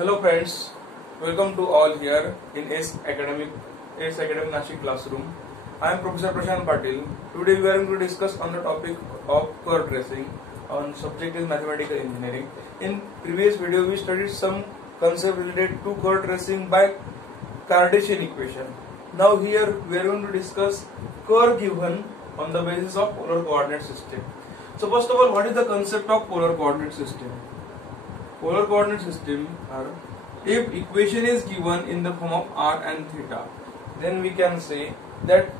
Hello friends, welcome to all here in ACE Academic Nashik classroom. I am Professor Prashant Patil. Today we are going to discuss on the topic of curve tracing on subject is mathematical engineering. In previous video we studied some concept related to curve tracing by Cartesian equation. Now here we are going to discuss curve given on the basis of polar coordinate system. So first of all, what is the concept of polar coordinate system? Polar coordinate system are, if equation is given in the form of r and theta, then we can say that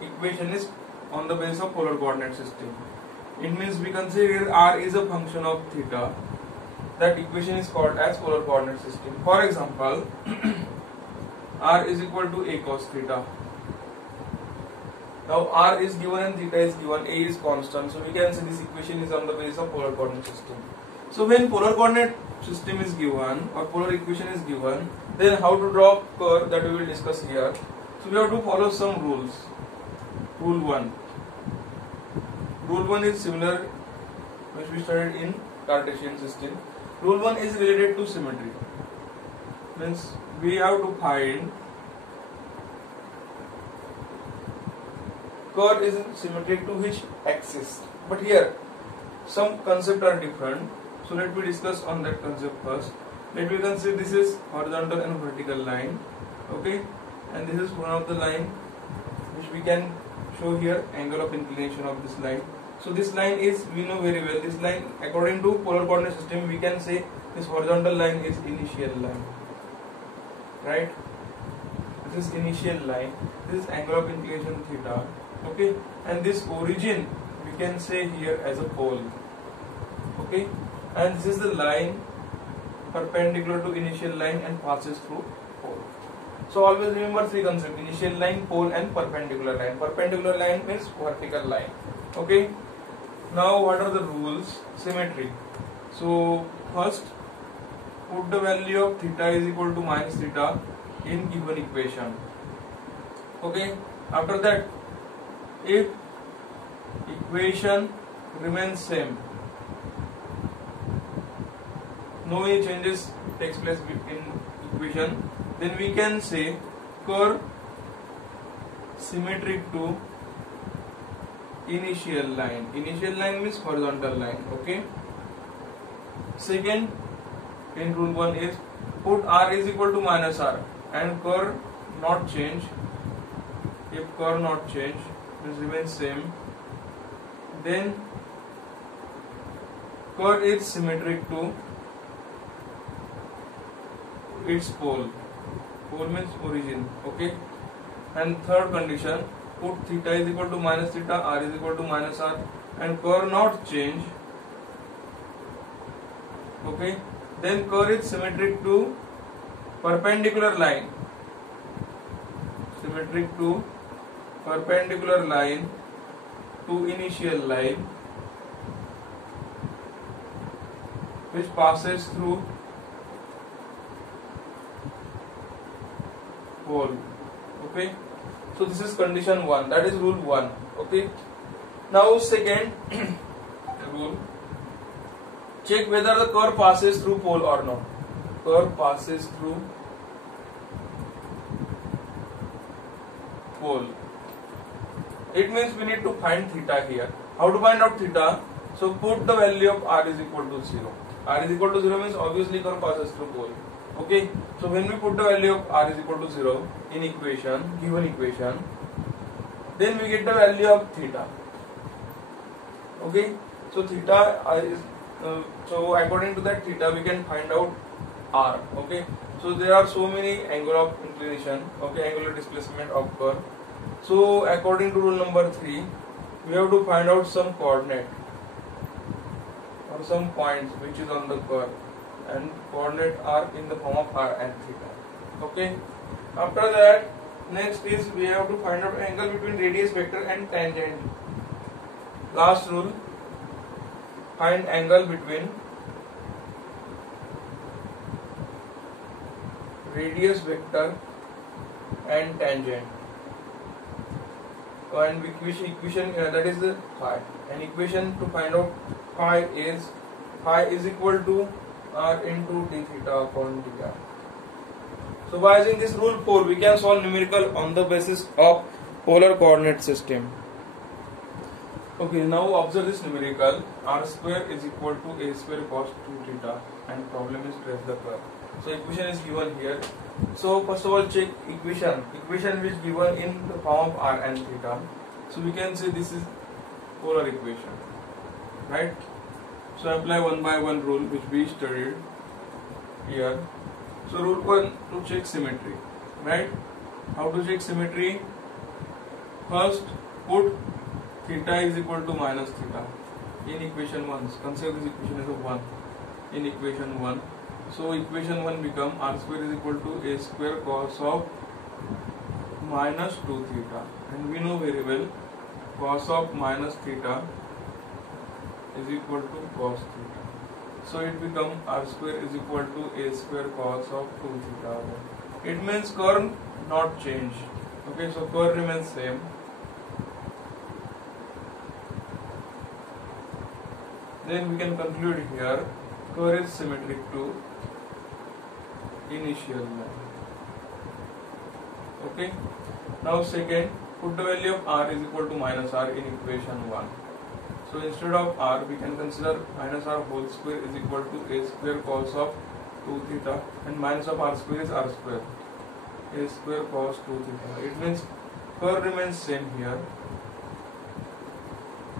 equation is on the basis of polar coordinate system. It means we can say here r is a function of theta. That equation is called as polar coordinate system. For example, r is equal to a cos theta. Now r is given and theta is given, a is constant, so we can say this equation is on the basis of polar coordinate system. So when polar coordinate system is given or polar equation is given, then how to draw curve, that we will discuss here. So we have to follow some rules. Rule 1. Rule 1 is similar which we studied in Cartesian system. Rule 1 is related to symmetry. Means we have to find curve is symmetric to which axis. But here some concepts are different. So let me discuss on that concept first. Let me consider this is horizontal and vertical line, okay, and this is one of the line which we can show here angle of inclination of this line. So this line is, we know very well, this line according to polar coordinate system we can say this horizontal line is initial line, right? This is initial line, this is angle of inclination theta, okay, and this origin we can say here as a pole, okay. And this is the line perpendicular to initial line and passes through pole. So always remember three concepts: initial line, pole and perpendicular line. Perpendicular line means vertical line, okay. Now what are the rules? Symmetry. So first put the value of theta is equal to minus theta in given equation, okay. After that, if equation remains same, no any changes takes place in equation, then we can say curve symmetric to initial line. Initial line means horizontal line, okay. Second, in rule 1 is put r is equal to minus r and curve not change. If curve not change, it remains same, then curve is symmetric to its pole. Pole means origin, okay. And third condition, put theta is equal to minus theta, r is equal to minus r and curve not change, okay. Then curve is symmetric to perpendicular line, symmetric to perpendicular line to initial line which passes through pole, okay. So this is condition 1, that is rule 1, okay. Now second rule, check whether the curve passes through pole or not. Curve passes through pole. It means we need to find theta here. How to find out theta? So put the value of r is equal to 0. R is equal to 0 means obviously curve passes through pole, okay. So when we put the value of r is equal to 0 in equation, given equation, then we get the value of theta, okay. So theta is so according to that theta we can find out r, okay. So there are so many angle of inclination, okay, angular displacement of curve. So according to rule number 3, we have to find out some coordinate or some points which is on the curve, and coordinate are in the form of r and theta, okay. After that, next is we have to find out angle between radius vector and tangent. Last rule, find angle between radius vector and tangent. And which equation, that is the phi. An equation to find out phi is equal to r into d theta upon dr. So by using this rule 4, we can solve numerical on the basis of polar coordinate system. Okay, now observe this numerical. R square is equal to a square cos 2 theta, and problem is trace the curve. So equation is given here. So first of all check equation. Equation which given in the form of r and theta. So we can say this is polar equation, right? So apply one by one rule which we studied here. So rule 1 to check symmetry, right? How to check symmetry? First put theta is equal to minus theta in equation 1. Consider this equation as a 1 in equation 1. So equation 1 become r square is equal to a square cos of minus 2 theta, and we know very well cos of minus theta is equal to cos theta. So it become r square is equal to a square cos of 2 theta. It means curve not change. Okay, so curve remains same. Then we can conclude here curve is symmetric to initial line. Okay. Now second, put the value of r is equal to minus r in equation 1. So instead of r, we can consider minus r whole square is equal to a square cos of 2 theta, and minus of r square is r square, a square cos 2 theta. It means curve remains same here,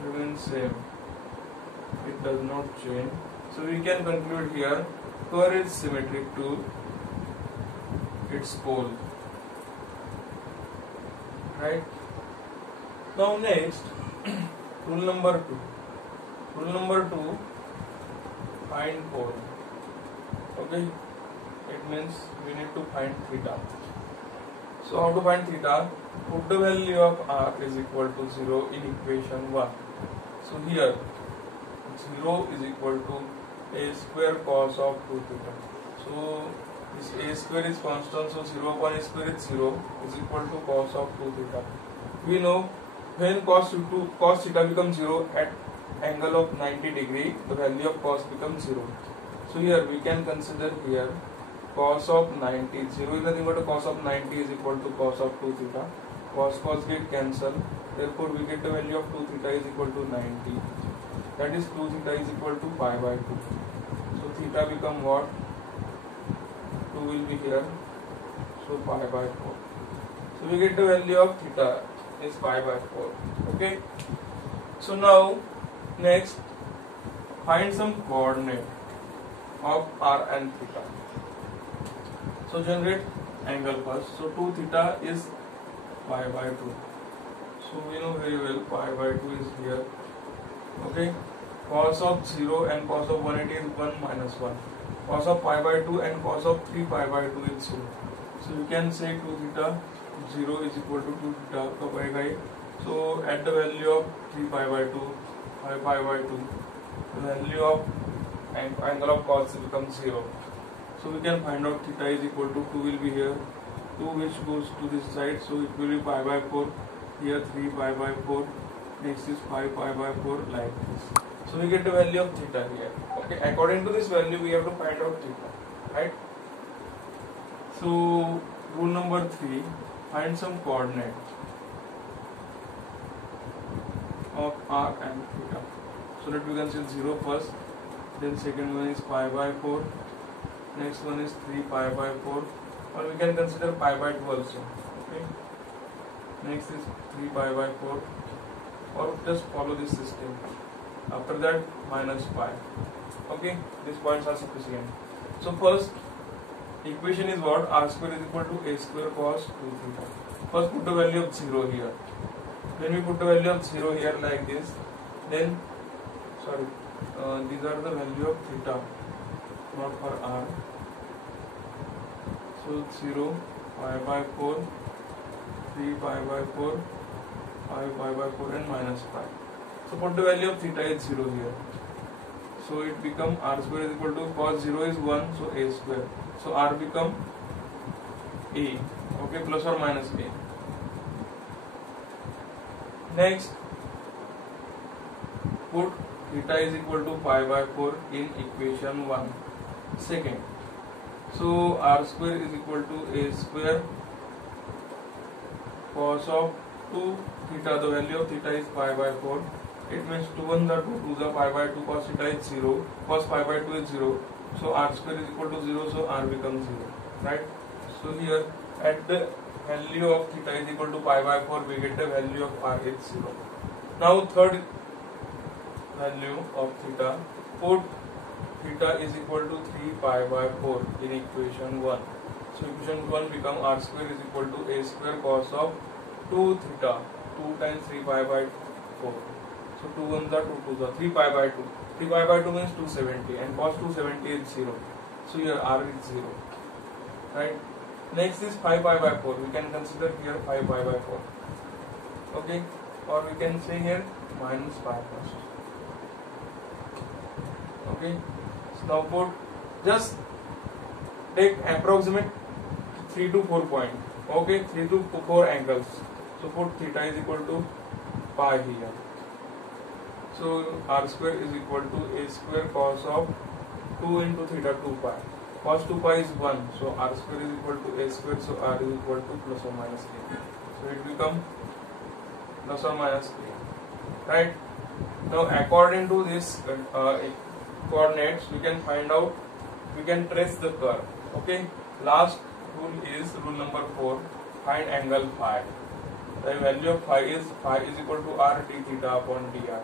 remains same. It does not change. So we can conclude here curve is symmetric to its pole. Right? Now next, rule number 2. Rule number 2, find pole. Okay? It means we need to find theta. So how to find theta? Put the value of r is equal to 0 in equation 1. So here 0 is equal to a square cos of 2 theta. So this a square is constant, so 0 upon a square is 0 is equal to cos of 2 theta. We know when cos theta becomes 0 at angle of 90 degree, the value of cos becomes 0. So here we can consider here cos of 90. 0 is nothing but a cos of 90 is equal to cos of 2 theta. Cos get cancelled. Therefore we get the value of 2 theta is equal to 90. That is 2 theta is equal to pi by 2. So theta become what? 2 will be here. So pi by 4. So we get the value of theta is pi by 4. Okay. So now next find some coordinate of r and theta. So generate angle first. So 2 theta is pi by 2. So we know very well pi by 2 is here. Okay, cos of 0 and cos of 180 is 1 minus 1. Cos of pi by 2 and cos of 3 pi by 2 is 0. So you can say 2 theta 0 is equal to 2 theta pi by. So at the value of 3 pi by 2, 5 pi by 2, the value of angle of cos becomes 0. So we can find out theta is equal to 2 will be here, 2 which goes to this side, so it will be pi by 4, here 3 pi by 4, next is 5 pi by 4 like this. So we get the value of theta here. Okay, according to this value we have to find out theta, right? So rule number 3, find some coordinate of r and theta. So that we can say 0 first, then second one is pi by 4, next one is 3 pi by 4, or we can consider pi by 2 also. Okay, next is 3 pi by 4, or just follow this system. After that minus pi. Okay, these points are sufficient. So first equation is what? R square is equal to a square cos 2 theta. First put the value of 0 here. When we put the value of 0 here like this, then these are the value of theta, not for r. So 0, pi by 4, 3 pi by 4, 5 pi by 4 and minus pi. So put the value of theta is 0 here. So it become r square is equal to cos 0 is 1, so a square. So r become a. Okay, plus or minus a. Next, put theta is equal to pi by 4 in equation 1. second. So r square is equal to a square cos of 2 theta. The value of theta is pi by 4. It means 2 1 the 2 2 the pi by 2 cos theta is 0. Cos pi by 2 is 0. So r square is equal to 0. So r becomes 0. Right. So here at the value of theta is equal to pi by 4, we get the value of r is 0. Now third value of theta, put theta is equal to 3 pi by 4 in equation 1. So equation 1 become r square is equal to a square cos of 2 theta, 2 times 3 pi by 4. So 2 1 the 2 2 the 3 pi by 2. 3 pi by 2 means 270 and cos 270 is 0. So here r is 0. Right. Next is 5 pi by 4. We can consider here 5 pi by 4. Okay. Or we can say here minus pi first. Okay. So now put, just take approximate 3 to 4 point. Okay. 3 to 4 angles. So put theta is equal to pi here. So r square is equal to a square cos of 2 into theta 2 pi. Cos 2 pi is 1, so r square is equal to a square, so r is equal to plus or minus a. So it becomes plus or minus a. Right? Now according to this coordinates, we can find out, we can trace the curve. Okay? Last rule is rule number 4, find angle phi. The value of phi is equal to r d theta upon dr.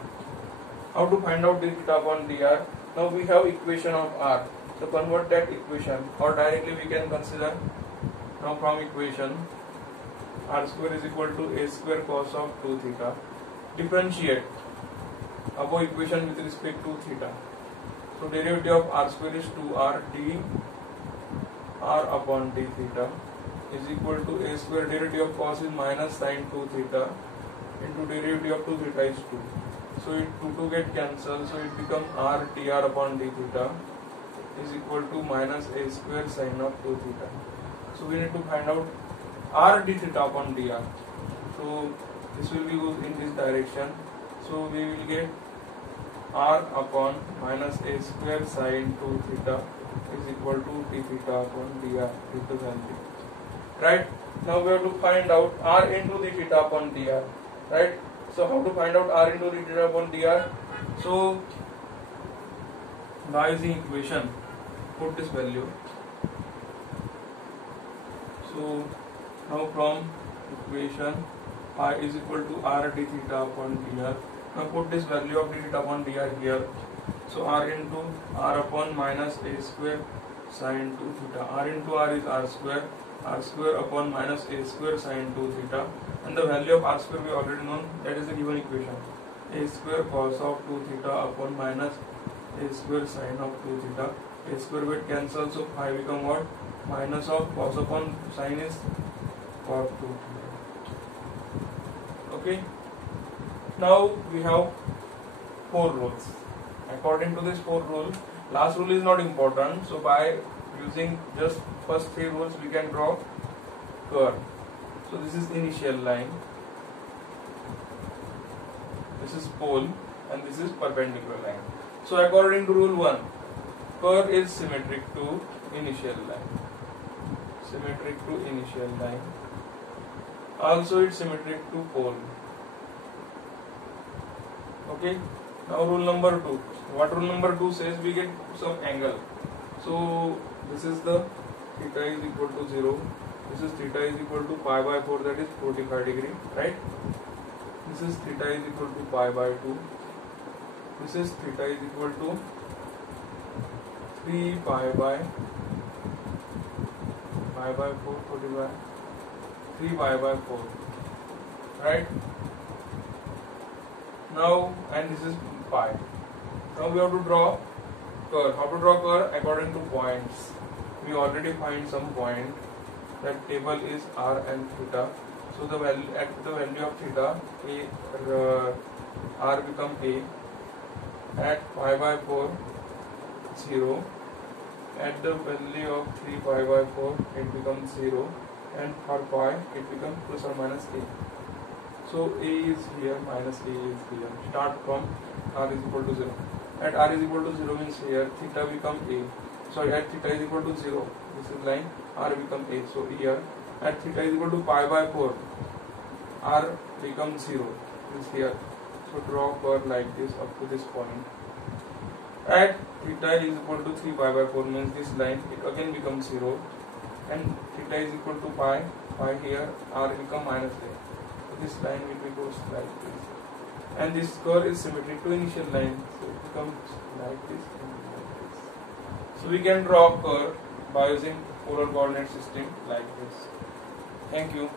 How to find out d theta upon dr? Now we have equation of r. So convert that equation, or directly we can consider, now from equation r square is equal to a square cos of 2 theta. Differentiate above equation with respect to theta. So derivative of r square is 2r d r upon d theta is equal to a square, derivative of cos is minus sin 2 theta into derivative of 2 theta is 2. So it 2 get cancelled, so it becomes r dr upon d theta is equal to minus a square sin of 2 theta. So we need to find out r d theta upon dr. So this will be used in this direction. So we will get r upon minus a square sin 2 theta is equal to d theta upon dr is the value. Right? Now we have to find out r into d theta upon dr. Right? So how to find out r into d theta upon dr? So by using equation, put this value. So now from equation phi is equal to r d theta upon dr. Now put this value of d theta upon dr here. So r into r upon minus a square sin 2 theta. R into r is r square upon minus a square sin 2 theta. And the value of r square we already known, that is the given equation. A square cos of 2 theta upon minus a square sin of 2 theta. A square get cancelled, so phi become what? Minus of cos upon sin is cos 2 theta. Okay. Now we have 4 rules. According to this 4 rule, last rule is not important. So by using just first 3 rules, we can draw curve. So this is initial line, this is pole, and this is perpendicular line. So according to rule 1, curve is symmetric to initial line. Symmetric to initial line. Also it's symmetric to pole. Okay. Now rule number 2. What rule number 2 says? We get some angle. So this is the theta is equal to 0. This is theta is equal to pi by 4, that is 45 degree, right? This is theta is equal to pi by 2. This is theta is equal to 3 pi by 4, 45, 3 pi by 4, right? Now, and this is pi. Now we have to draw curve. How to draw curve? According to points. We already find some point. That table is r and theta. So the value at the value of theta, r become a. At pi by 4, 0. At the value of 3 pi by 4, it becomes 0. And for pi, it becomes plus or minus a. So a is here, minus a is here. Start from r is equal to 0. At r is equal to 0 means here theta become a. sorry, at theta is equal to 0, this is line, r become a. So here at theta is equal to pi by 4, r becomes 0, is here. So draw curve like this up to this point. At theta is equal to 3 pi by 4 means this line, it again becomes 0, and theta is equal to pi here, r become minus a. So this line will be goes like this, and this curve is symmetric to initial line, so it becomes like this and like this. So we can draw curve by using polar coordinate system like this. Thank you.